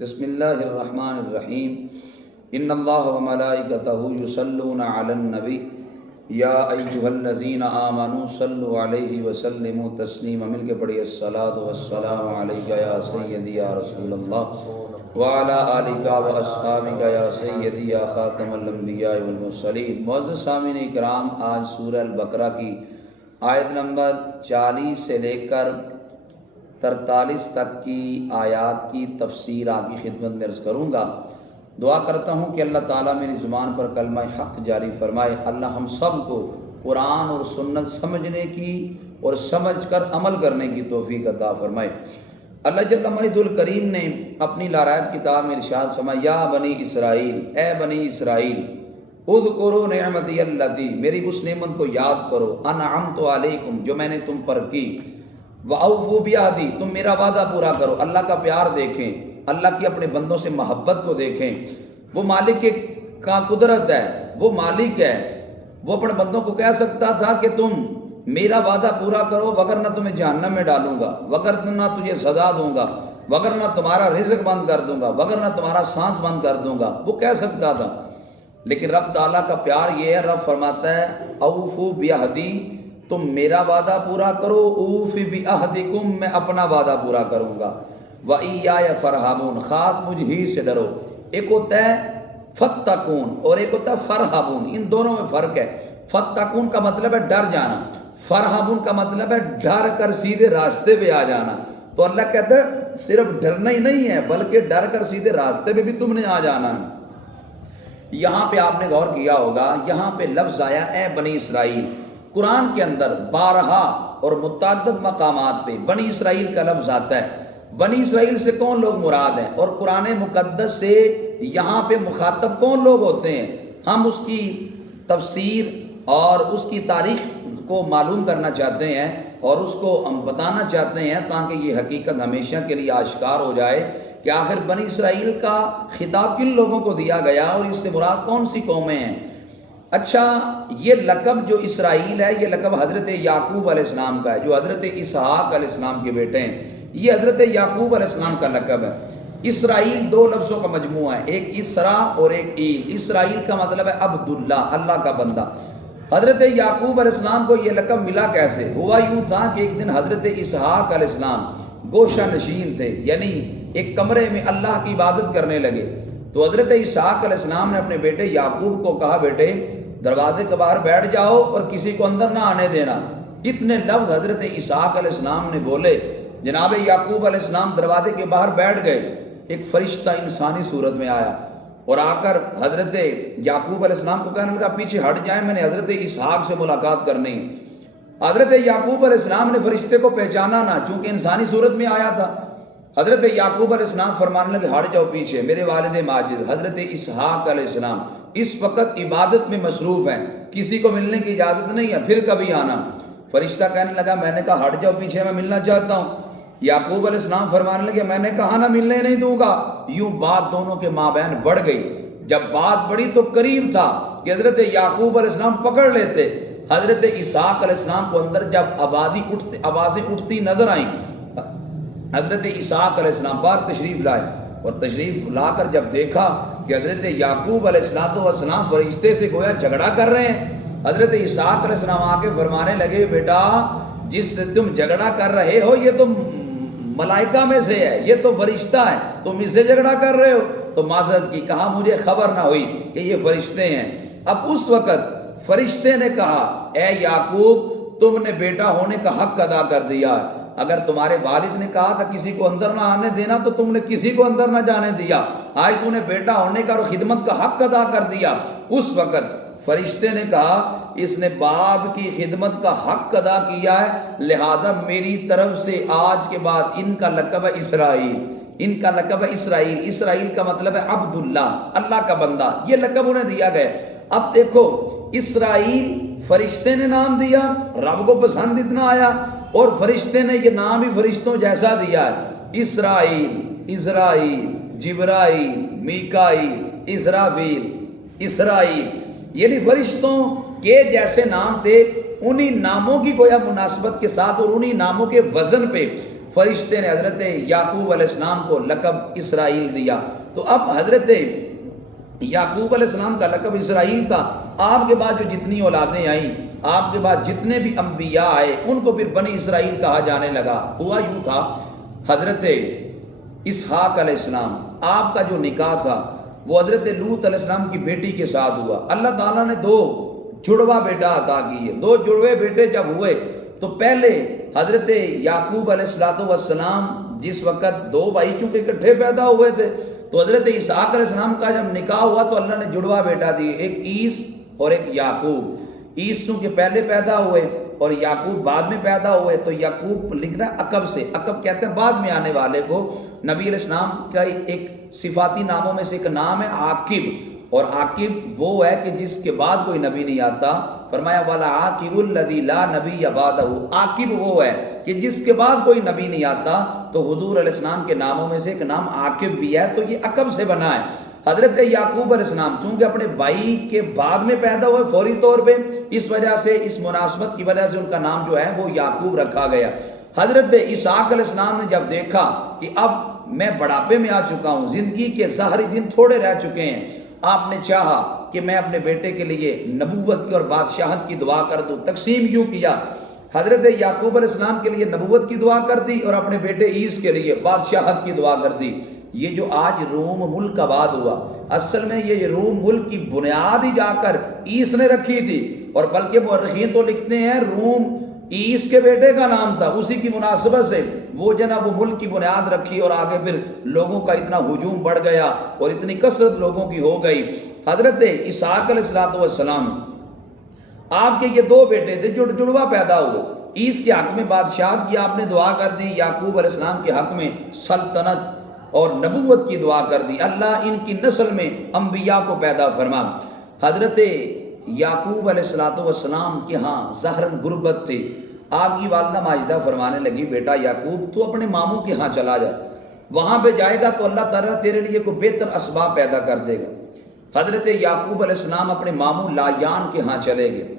بسم اللہ الرحمن الرحیم ان اللہ و ملائکتہ یصلون علی النبی یا ایھا الذین آمنوا صلوا علیہ وسلموا تسلیما۔ مل کے پڑھیے الصلاۃ والسلام علیک یا سیدی یا رسول اللہ وعلی آلک و اصحابک یا سیدی یا خاتم الانبیاء والمرسلین۔ معزز سامعین اکرام، آج سورہ البقرہ کی آیت نمبر 40 سے لے کر 43 تک کی آیات کی تفسیر آپ کی خدمت میں عرض کروں گا۔ دعا کرتا ہوں کہ اللہ تعالیٰ میری زبان پر کلمہ حق جاری فرمائے۔ اللہ ہم سب کو قرآن اور سنت سمجھنے کی اور سمجھ کر عمل کرنے کی توفیق عطا فرمائے۔ اللہ جل مجد الکریم نے اپنی لاریب کتاب میں ارشاد فرمایا، یا بنی اسرائیل، اے بنی اسرائیل، اذکروا نعمتی اللتی، میری اس نعمت کو یاد کرو، انعمت علیکم، جو میں نے تم پر کی، وَأَوْفُوا بِعَهْدِي، تم میرا وعدہ پورا کرو۔ اللہ کا پیار دیکھیں، اللہ کی اپنے بندوں سے محبت کو دیکھیں۔ وہ مالک کا قدرت ہے، وہ مالک ہے، وہ اپنے بندوں کو کہہ سکتا تھا کہ تم میرا وعدہ پورا کرو وگرنہ تمہیں جہنم میں ڈالوں گا، وگرنہ تجھے سزا دوں گا، وگرنہ تمہارا رزق بند کر دوں گا، وگرنہ تمہارا سانس بند کر دوں گا۔ وہ کہہ سکتا تھا، لیکن رب تعالیٰ کا پیار یہ ہے، رب فرماتا ہے اوفوا بعہدی، تم میرا وعدہ پورا کرو، اوفی بعہدکم، میں اپنا وعدہ پورا کروں گا، وَإِيَّايَ فَارْهَبُونَ، خاص مجھ ہی سے ڈرو۔ ایک ہوتا ہے فَاتَّقُونَ اور ایک ہوتا ہے فَارْهَبُونَ، ان دونوں میں فرق ہے۔ فَاتَّقُونَ کا مطلب ہے ڈر جانا، فَارْهَبُونَ کا مطلب ہے ڈر کر سیدھے راستے پہ آ جانا۔ تو اللہ کہتا ہے صرف ڈرنا ہی نہیں ہے بلکہ ڈر کر سیدھے راستے پہ بھی تم نے آ جانا ہے۔ یہاں پہ آپ نے غور کیا ہوگا، یہاں پہ لفظ آیا اے بنی اسرائیل۔ قرآن کے اندر بارہا اور متعدد مقامات پہ بنی اسرائیل کا لفظ آتا ہے۔ بنی اسرائیل سے کون لوگ مراد ہیں اور قرآن مقدس سے یہاں پہ مخاطب کون لوگ ہوتے ہیں، ہم اس کی تفسیر اور اس کی تاریخ کو معلوم کرنا چاہتے ہیں اور اس کو ہم بتانا چاہتے ہیں تاکہ یہ حقیقت ہمیشہ کے لیے آشکار ہو جائے کہ آخر بنی اسرائیل کا خطاب کن لوگوں کو دیا گیا اور اس سے مراد کون سی قومیں ہیں۔ اچھا، یہ لقب جو اسرائیل ہے، یہ لقب حضرت یعقوب علیہ السلام کا ہے، جو حضرت اسحاق علیہ السلام کے بیٹے ہیں۔ یہ حضرت یعقوب علیہ السلام کا لقب ہے۔ اسرائیل دو لفظوں کا مجموعہ ہے، ایک اسرا اور ایک ایل۔ اسرائیل کا مطلب ہے عبداللہ، اللہ کا بندہ۔ حضرت یعقوب علیہ السلام کو یہ لقب ملا کیسے؟ ہوا یوں تھا کہ ایک دن حضرت اسحاق علیہ السلام گوشہ نشین تھے، یعنی ایک کمرے میں اللہ کی عبادت کرنے لگے۔ تو حضرت اسحاق علیہ السلام نے اپنے بیٹے یعقوب کو کہا، بیٹے دروازے کے باہر بیٹھ جاؤ اور کسی کو اندر نہ آنے دینا۔ اتنے لفظ حضرت اسحاق علیہ السلام نے بولے، جناب یعقوب علیہ السلام دروازے کے باہر بیٹھ گئے۔ ایک فرشتہ انسانی صورت میں آیا اور آ کر حضرت یعقوب علیہ السلام کو کہنے لگا، پیچھے ہٹ جائیں، میں نے حضرت اسحاق سے ملاقات کرنی۔ حضرت یعقوب علیہ السلام نے فرشتے کو پہچانا نہ، چونکہ انسانی صورت میں آیا تھا۔ حضرت یعقوب علیہ السلام فرمانے لگے، ہٹ جاؤ پیچھے، میرے والد ماجد حضرت اسحاق علیہ السلام اس وقت عبادت میں مصروف ہیں، کسی کو ملنے کی اجازت نہیں ہے، پھر کبھی آنا۔ فرشتہ کہنے لگا، میں نے کہا ہٹ جاؤ پیچھے، میں ملنا چاہتا ہوں۔ یعقوب علیہ السلام فرمانے لگے، میں نے کہا نہ ملنے نہیں دوں گا۔ یوں بات دونوں کے مابین بڑھ گئی۔ جب بات بڑھی تو قریب تھا کہ حضرت یعقوب علیہ السلام پکڑ لیتے۔ حضرت اسحاق علیہ السلام کو اندر جب آوازیں اٹھتی نظر آئیں، حضرت اسحاق علیہ السلام باہر تشریف لائے اور تشریف لا کر جب دیکھا کہ حضرت یعقوب علیہ السلام فرشتے سے گویا جھگڑا کر رہے ہیں، حضرت اسحاق علیہ السلام آ کے فرمانے لگے، بیٹا جس سے تم جھگڑا کر رہے ہو یہ تو ملائکہ میں سے ہے، یہ تو فرشتہ ہے، تم اس سے جھگڑا کر رہے ہو۔ تو معذرت کی، کہا مجھے خبر نہ ہوئی کہ یہ فرشتے ہیں۔ اب اس وقت فرشتے نے کہا، اے یعقوب تم نے بیٹا ہونے کا حق ادا کر دیا۔ اگر تمہارے والد نے کہا تھا کسی کو اندر نہ آنے دینا تو تم نے کسی کو اندر نہ جانے دیا، آج تم نے بیٹا ہونے کا اور خدمت کا حق ادا کر دیا۔ اس وقت فرشتے نے کہا، اس نے باپ کی خدمت کا حق ادا کیا ہے، لہذا میری طرف سے آج کے بعد ان کا لقب ہے اسرائیل، ان کا لقب ہے اسرائیل۔ اسرائیل کا مطلب ہے عبداللہ، اللہ کا بندہ، یہ لقب انہیں دیا گیا۔ اب دیکھو، اسرائیل فرشتے نے نام دیا، رب کو پسند اتنا آیا، اور فرشتے نے یہ نام ہی فرشتوں جیسا دیا ہے، اسرائیل، اسرائیل، جبرائیل، میکائیل، اسرافیل، اسرائیل، یعنی فرشتوں کے جیسے نام تھے۔ انہی ناموں کی گویا مناسبت کے ساتھ اور انہی ناموں کے وزن پہ فرشتے نے حضرت یعقوب علیہ السلام کو لقب اسرائیل دیا۔ تو اب حضرت یعقوب علیہ السلام کا لقب اسرائیل تھا۔ آپ کے بعد جو جتنی اولادیں آئیں، آپ کے بعد جتنے بھی انبیاء آئے، ان کو پھر بنی اسرائیل کہا جانے لگا۔ ہوا یوں تھا، حضرت اسحاق علیہ السلام، آپ کا جو نکاح تھا وہ حضرت لوط علیہ السلام کی بیٹی کے ساتھ ہوا۔ اللہ تعالیٰ نے 2 جڑوا بیٹا عطا کیے۔ 2 جڑوے بیٹے جب ہوئے تو پہلے حضرت یعقوب علیہ السلام جس وقت 2 بھائی چونکہ اکٹھے پیدا ہوئے تھے، تو حضرت اسحاق علیہ السلام کا جب نکاح ہوا تو اللہ نے جڑوا بیٹا دیے، ایک عیس اور ایک یعقوب۔ عیس چونکہ پہلے پیدا ہوئے اور یعقوب بعد میں پیدا ہوئے، تو یعقوب لکھ رہا ہے عقب سے، عقب کہتے ہیں بعد میں آنے والے کو۔ نبی علیہ السلام کا ایک صفاتی ناموں میں سے ایک نام ہے عاقب، اور عاقب وہ ہے کہ جس کے بعد کوئی نبی نہیں آتا۔ فرمایا والا عاقب الذی لا نبی بعدہ، عاقب وہ ہے کہ جس کے بعد کوئی نبی نہیں آتا۔ تو حضور علیہ السلام کے ناموں میں سے ایک نام عاقب بھی ہے، تو یہ عقب سے بنا ہے۔ حضرت یعقوب علیہ السلام چونکہ اپنے بھائی کے بعد میں پیدا ہوئے فوری طور پہ، اس وجہ سے اس مناسبت کی وجہ سے ان کا نام جو ہے وہ یعقوب رکھا گیا۔ حضرت اسحاق علیہ السلام نے جب دیکھا کہ اب میں بڑھاپے میں آ چکا ہوں، زندگی کے ظاہری دن تھوڑے رہ چکے ہیں، آپ نے چاہا کہ میں اپنے بیٹے کے لیے نبوت کی اور بادشاہت کی دعا کر دوں۔ تقسیم یوں کیا، حضرت یعقوب علیہ السلام کے لیے نبوت کی دعا کر دی اور اپنے بیٹے عیس کے لیے بادشاہت کی دعا کر دی۔ یہ جو آج روم ملک کا بعد ہوا، اصل میں یہ روم ملک کی بنیاد ہی جا کر عیس نے رکھی تھی، اور بلکہ مورخین تو لکھتے ہیں روم عیس کے بیٹے کا نام تھا، اسی کی مناسبت سے وہ جناب وہ ملک کی بنیاد رکھی، اور آگے پھر لوگوں کا اتنا ہجوم بڑھ گیا اور اتنی کثرت لوگوں کی ہو گئی۔ حضرت اسحاق علیہ السلام آپ کے یہ 2 بیٹے تھے جو جڑوا پیدا ہوئے۔ عیس کے حق میں بادشاہت کی آپ نے دعا کر دی، یعقوب علیہ السلام کے حق میں سلطنت اور نبوت کی دعا کر دی۔ اللہ ان کی نسل میں انبیاء کو پیدا فرما۔ حضرت یعقوب علیہ السلام کے ہاں ظاہراً غربت تھی۔ آپ کی والدہ ماجدہ فرمانے لگی بیٹا یعقوب تو اپنے ماموں کے ہاں چلا جا، وہاں پہ جائے گا تو اللہ تعالیٰ تیرے لیے کوئی بہتر اسباب پیدا کر دے گا۔ حضرت یعقوب علیہ السلام اپنے ماموں لایان کے ہاں چلے گئے،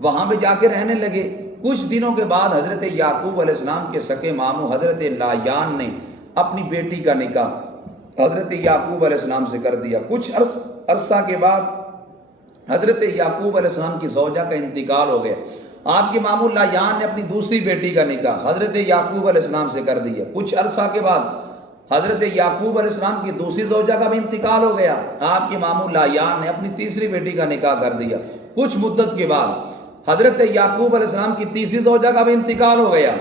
وہاں پہ جا کے رہنے لگے۔ کچھ دنوں کے بعد حضرت یعقوب علیہ السلام کے سکے ماموں حضرت لایان نے اپنی بیٹی کا نکاح حضرت یعقوب علیہ السلام سے کر دیا۔ کچھ عرصہ کے بعد حضرت یعقوب علیہ السلام کی زوجہ کا انتقال ہو گیا۔ آپ کے ماموں لایان نے اپنی دوسری بیٹی کا نکاح حضرت یعقوب علیہ السلام سے کر دیا۔ کچھ عرصہ کے بعد حضرت یعقوب علیہ السلام کی دوسری زوجہ کا بھی انتقال ہو گیا۔ آپ کے ماموں لایان نے اپنی تیسری بیٹی کا نکاح کر دیا۔ کچھ مدت کے بعد حضرت یعقوب علیہ السلام کی تیسری زوجہ کا بھی انتقال ہو گیا۔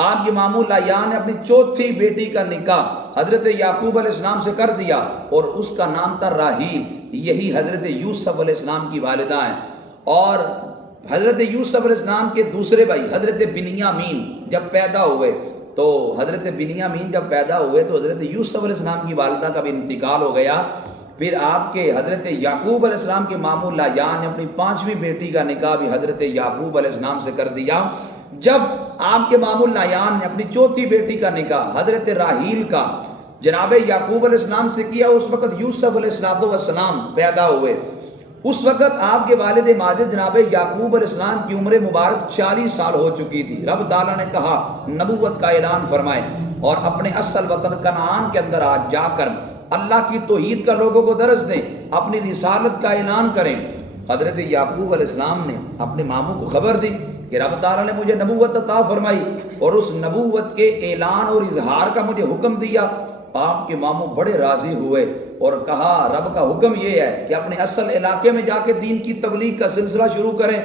آپ کے ماموں لایان نے اپنی چوتھی بیٹی کا نکاح حضرت یعقوب علیہ السلام سے کر دیا، اور اس کا نام تھا راحیل۔ یہی حضرت یوسف علیہ السلام کی والدہ ہیں۔ اور حضرت یوسف علیہ السلام کے دوسرے بھائی حضرت بنیامین جب پیدا ہوئے، تو حضرت بنیامین جب پیدا ہوئے تو حضرت یوسف علیہ السلام کی والدہ کا بھی انتقال ہو گیا۔ پھر آپ کے حضرت یعقوب علیہ السلام کے ماموں لایان نے اپنی 5ویں بیٹی کا نکاح بھی حضرت یعقوب علیہ السلام سے کر دیا۔ جب آپ کے ماموں لایان نے اپنی چوتھی بیٹی کا نکاح حضرت راحیل کا جناب یعقوب علیہ السلام سے کیا، اس وقت یوسف علیہ السلام پیدا ہوئے۔ اس وقت آپ کے والد ماجد جناب یعقوب علیہ السلام کی عمر مبارک 40 سال ہو چکی تھی۔ رب تعالیٰ نے کہا نبوت کا اعلان فرمائے اور اپنے اصل وطن کنعان کے اندر آج جا کر اللہ کی توحید کا لوگوں کو درس دیں، اپنی رسالت کا اعلان کریں۔ حضرت یعقوب علیہ السلام نے اپنے ماموں کو خبر دی کہ رب تعالیٰ نے مجھے نبوت عطا فرمائی اور اس نبوت کے اعلان اور اظہار کا مجھے حکم دیا۔ آپ کے ماموں بڑے راضی ہوئے اور کہا رب کا حکم یہ ہے کہ اپنے اصل علاقے میں جا کے دین کی تبلیغ کا سلسلہ شروع کریں۔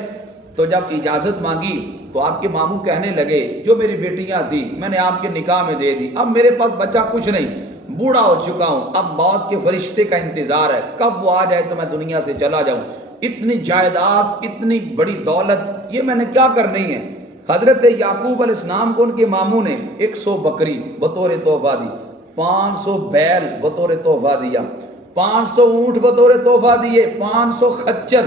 تو جب اجازت مانگی تو آپ کے ماموں کہنے لگے جو میری بیٹیاں تھیں میں نے آپ کے نکاح میں دے دی، اب میرے پاس بچہ کچھ نہیں، بوڑھا ہو چکا ہوں، اب موت کے فرشتے کا انتظار ہے، کب وہ آ جائے تو میں دنیا سے چلا جاؤں، اتنی جائیداد اتنی بڑی دولت یہ میں نے کیا کرنی ہے۔ حضرت یعقوب علیہ السلام کو ان کے ماموں نے 100 بکری بطور تحفہ دی، 500 بیل بطور تحفہ دیا، 500 اونٹ بطور تحفہ دیے، 500 خچر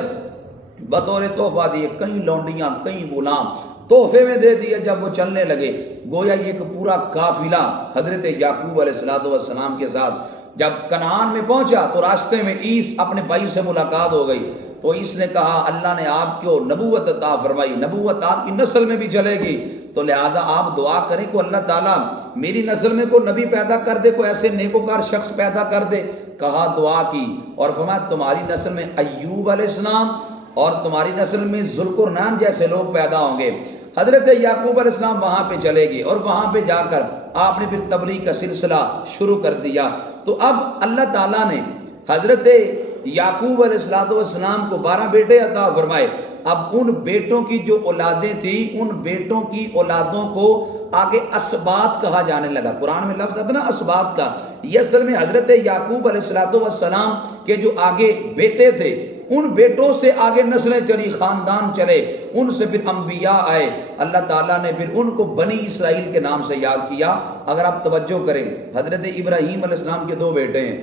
بطور تحفہ دیے، کئی لونڈیاں کئی غلام تحفے میں دے دیے۔ جب وہ چلنے لگے گویا یہ ایک پورا قافلہ حضرت یعقوب علیہ السلام کے ساتھ جب کنعان میں پہنچا تو راستے میں عیس اپنے بھائی سے ملاقات ہو گئی۔ تو اس نے کہا اللہ نے آپ کو نبوت عطا فرمائی، نبوت آپ کی نسل میں بھی چلے گی، تو لہٰذا آپ دعا کریں کہ اللہ تعالیٰ میری نسل میں کوئی نبی پیدا کر دے، کوئی ایسے نیکوکار شخص پیدا کر دے۔ کہا دعا کی، اور فرمایا تمہاری نسل میں ایوب علیہ السلام اور تمہاری نسل میں ذوالقرنین جیسے لوگ پیدا ہوں گے۔ حضرت یعقوب علیہ السلام وہاں پہ چلے گئے اور وہاں پہ جا کر آپ نے پھر تبلیغ کا سلسلہ شروع کر دیا۔ تو اب اللہ تعالیٰ نے حضرت یعقوب علیہ السلام کو 12 بیٹے عطا فرمائے۔ اب ان بیٹوں کی جو اولادیں تھیں، ان بیٹوں کی اولادوں کو آگے اسباط کہا جانے لگا۔ قرآن میں لفظ آتا نا اسباط کا، یہ اصل میں حضرت یعقوب علیہ السلام کے جو آگے بیٹے تھے، ان بیٹوں سے آگے نسلیں چلی، خاندان چلے، ان سے پھر انبیاء آئے۔ اللہ تعالیٰ نے پھر ان کو بنی اسرائیل کے نام سے یاد کیا۔ اگر آپ توجہ کریں، حضرت ابراہیم علیہ السلام کے 2 بیٹے ہیں،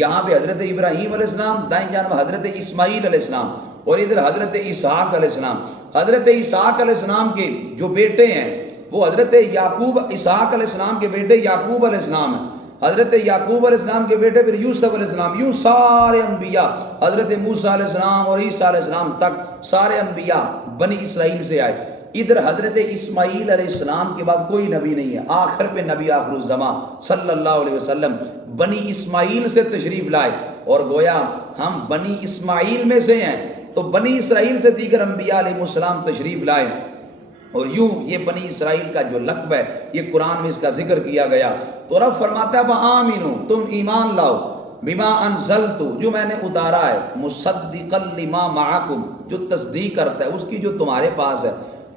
یہاں پہ حضرت ابراہیم علیہ السلام، دائیں جانب حضرت اسماعیل علیہ السلام، اور ادھر حضرت اسحاق علیہ السلام۔ حضرت اسحاق علیہ السلام کے جو بیٹے ہیں وہ حضرت یعقوب، اسحاق علیہ السلام کے بیٹے یعقوب علیہ السلام ہیں، حضرت یعقوب علیہ السلام کے بیٹے پھر یوسف علیہ السلام، یوں سارے انبیاء حضرت موسیٰ علیہ السلام اور عیسیٰ علیہ السلام تک سارے انبیاء بنی اسرائیل سے آئے۔ ادھر حضرت اسماعیل علیہ السلام کے بعد کوئی نبی نہیں ہے، آخر پہ نبی آخر الزماں صلی اللہ علیہ وسلم بنی اسماعیل سے تشریف لائے، اور گویا ہم بنی اسماعیل میں سے ہیں تو بنی اسرائیل سے دیگر انبیاء علیہ السلام تشریف لائے۔ اور یوں یہ بنی اسرائیل کا جو لقب ہے یہ قرآن میں اس کا ذکر کیا گیا۔ تو رب فرماتا ہے وَآمِنُوا، تم ایمان لاؤ، بما انزلت، جو میں نے اتارا ہے، مصدقا لما معکم، جو تصدیق کرتا ہے اس کی جو تمہارے پاس ہے،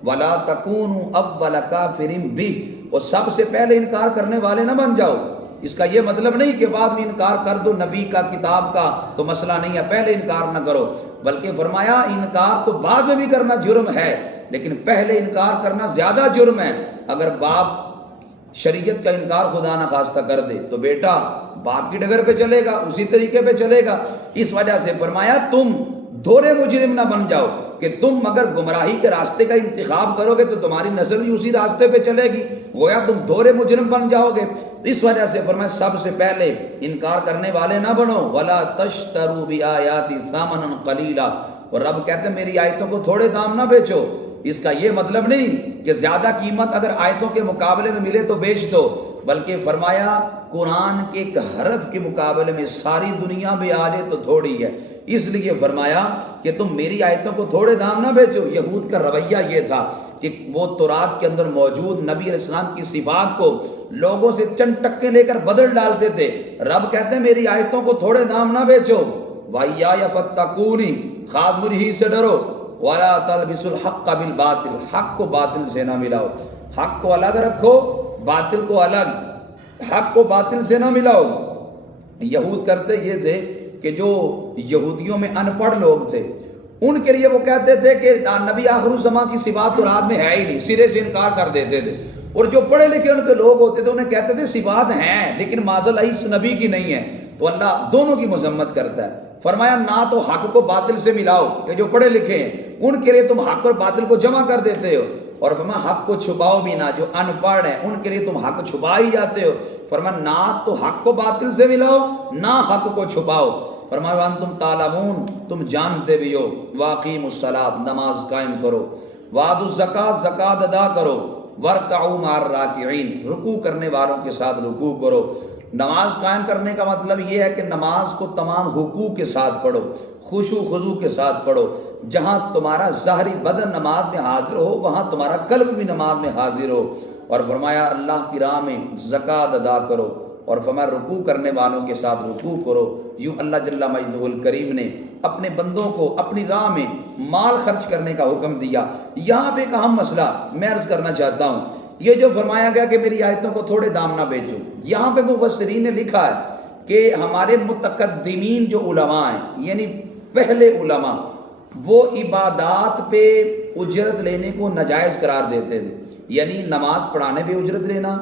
ولا تکونوا اول کافر بہ، اور سب سے پہلے انکار کرنے والے نہ بن جاؤ۔ اس کا یہ مطلب نہیں کہ بعد میں انکار کر دو نبی کا، کتاب کا، تو مسئلہ نہیں ہے، پہلے انکار نہ کرو، بلکہ فرمایا انکار تو بعد میں بھی کرنا جرم ہے، لیکن پہلے انکار کرنا زیادہ جرم ہے۔ اگر باپ شریعت کا انکار خدا نہ خواستہ کر دے تو بیٹا باپ کی ڈگر پہ چلے گا، اسی طریقے پہ چلے گا۔ اس وجہ سے فرمایا تم دھورے مجرم نہ بن جاؤ کہ تم اگر گمراہی کے راستے کا انتخاب کرو گے تو تمہاری نسل بھی اسی راستے پہ چلے گی، گویا تم دھورے مجرم بن جاؤ گے۔ اس وجہ سے فرمایا سب سے پہلے انکار کرنے والے نہ بنو، ولا تشتروا بآیاتی ثمنا قلیلا، اور رب کہتے ہیں میری آیتوں کو تھوڑے دام نہ بیچو۔ اس کا یہ مطلب نہیں کہ زیادہ قیمت اگر آیتوں کے مقابلے میں ملے تو بیچ دو، بلکہ فرمایا قرآن کے ایک حرف کے مقابلے میں ساری دنیا بھی آ جائے تو تھوڑی ہے، اس لیے فرمایا کہ تم میری آیتوں کو تھوڑے دام نہ بیچو۔ یہود کا رویہ یہ تھا کہ وہ تورات کے اندر موجود نبی علیہ السلام کی صفات کو لوگوں سے چند ٹکے لے کر بدل ڈالتے تھے۔ رب کہتے ہیں میری آیتوں کو تھوڑے دام نہ بیچو، وَإِيَّايَ فَاتَّقُونِ، خاص مجھ ہی سے ڈرو، وَلَا تَلْبِسُوا الْحَقَّ بِالْبَاطِلِ، حق کو باطل سے نہ ملاؤ، حق کو الگ رکھو، باطل کو الگ، حق کو باطل سے نہ ملاؤ۔ یہود کرتے یہ تھے کہ جو یہودیوں میں ان پڑھ لوگ تھے ان کے لیے وہ کہتے تھے کہ نبی آخر الزماں کی صفات تو رات میں ہے ہی نہیں، سرے سے انکار کر دیتے تھے، اور جو پڑھے لکھے ان کے لوگ ہوتے تھے انہیں کہتے تھے صفات ہیں لیکن معاذ اس نبی کی نہیں ہے۔ تو اللہ دونوں کی مذمت کرتا ہے، فرمایا نہ تو حق کو باطل سے ملاؤ، کہ جو پڑھے لکھے ہیں ان کے لیے تم حق اور باطل کو جمع کر دیتے ہو، اور فرمایا حق کو چھپاؤ بھی نہ، جو ان پڑھ ہیں ان کے لیے تم حق چھپا ہی جاتے ہو۔ فرمایا نہ تو حق کو باطل سے ملاؤ نہ حق کو چھپاؤ۔ فرمایا وانتم تعلمون، تم جانتے بھی ہو، واقیموا الصلاۃ، نماز قائم کرو، وآتوا الزکوٰۃ، زکوٰۃ ادا کرو، وارکعوا مع الراکعین، رکوع کرنے والوں کے ساتھ رکوع کرو۔ نماز قائم کرنے کا مطلب یہ ہے کہ نماز کو تمام حقوق کے ساتھ پڑھو، خشوع خضوع کے ساتھ پڑھو، جہاں تمہارا ظاہری بدن نماز میں حاضر ہو وہاں تمہارا قلب بھی نماز میں حاضر ہو۔ اور فرمایا اللہ کی راہ میں زکوٰۃ ادا کرو، اور فرمایا رکوع کرنے والوں کے ساتھ رکوع کرو۔ یوں اللہ جل مجدہ الکریم نے اپنے بندوں کو اپنی راہ میں مال خرچ کرنے کا حکم دیا۔ یہاں پہ ایک اہم مسئلہ میں عرض کرنا چاہتا ہوں، یہ جو فرمایا گیا کہ میری آیتوں کو تھوڑے دام نہ بیچو، یہاں پہ مفسرین نے لکھا ہے کہ ہمارے متقدمین جو علماء ہیں، یعنی پہلے علماء، وہ عبادات پہ اجرت لینے کو ناجائز قرار دیتے تھے، یعنی نماز پڑھانے پہ اجرت لینا،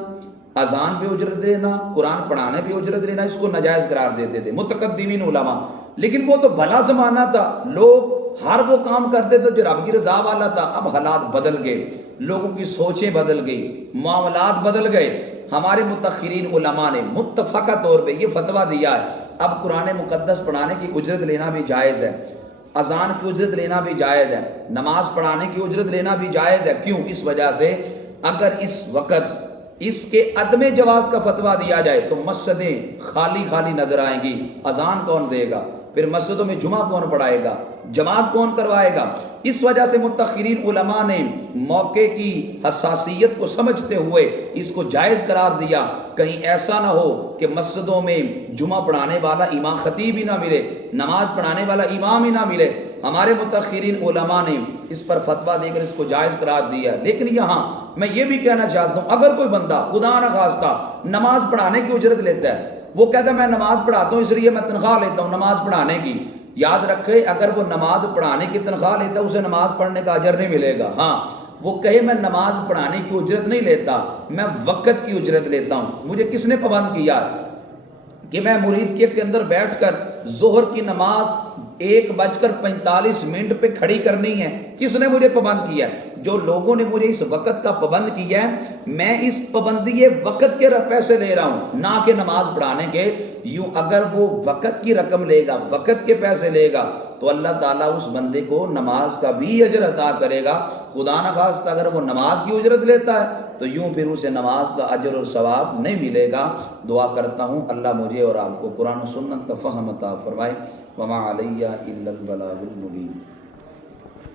اذان پہ اجرت لینا، قرآن پڑھانے پہ اجرت لینا، اس کو ناجائز قرار دیتے تھے متقدمین علماء۔ لیکن وہ تو بھلا زمانہ تھا، لوگ ہر وہ کام کرتے تھے جو رب کی رضا والا تھا۔ اب حالات بدل گئے، لوگوں کی سوچیں بدل گئی، معاملات بدل گئے۔ ہمارے متأخرین علماء نے متفقہ طور پہ یہ فتویٰ دیا ہے اب قرآن مقدس پڑھانے کی اجرت لینا بھی جائز ہے، اذان کی اجرت لینا بھی جائز ہے، نماز پڑھانے کی اجرت لینا بھی جائز ہے۔ کیوں؟ اس وجہ سے اگر اس وقت اس کے عدم جواز کا فتویٰ دیا جائے تو مسجدیں خالی خالی نظر آئیں گی، اذان کون دے گا، پھر مسجدوں میں جمعہ کون پڑھائے گا، جماعت کون کروائے گا۔ اس وجہ سے متأخرین علماء نے موقع کی حساسیت کو سمجھتے ہوئے اس کو جائز قرار دیا، کہیں ایسا نہ ہو کہ مسجدوں میں جمعہ پڑھانے والا امام خطیب ہی نہ ملے، نماز پڑھانے والا امام ہی نہ ملے۔ ہمارے متأخرین علماء نے اس پر فتویٰ دے کر اس کو جائز قرار دیا۔ لیکن یہاں میں یہ بھی کہنا چاہتا ہوں، اگر کوئی بندہ خدا نہ خواستہ نماز پڑھانے کی اجرت لیتا ہے، وہ کہتا ہے میں نماز پڑھاتا ہوں اس لیے میں تنخواہ لیتا ہوں نماز پڑھانے کی، یاد رکھے اگر وہ نماز پڑھانے کی تنخواہ لیتا ہے اسے نماز پڑھنے کا اجر نہیں ملے گا۔ ہاں وہ کہے میں نماز پڑھانے کی اجرت نہیں لیتا، میں وقت کی اجرت لیتا ہوں۔ مجھے کس نے پابند کیا کہ میں مرید کے اندر بیٹھ کر ظہر کی نماز 1:45 پہ کھڑی کرنی ہے؟ کس نے مجھے پابند کیا ہے؟ جو لوگوں نے مجھے اس وقت کا پابند کیا ہے، میں اس پابندی وقت کے پیسے لے رہا ہوں، نہ کہ نماز پڑھانے کے۔ یوں اگر وہ وقت کی رقم لے گا، وقت کے پیسے لے گا، تو اللہ تعالیٰ اس بندے کو نماز کا بھی اجر عطا کرے گا۔ خدا نخواستہ اگر وہ نماز کی اجرت لیتا ہے تو یوں پھر اسے نماز کا اجر اور ثواب نہیں ملے گا۔ دعا کرتا ہوں اللہ مجھے اور آپ کو قرآن و سنت کا فہم عطا فرمائے۔ وما علیہ الا البلاغ المبین۔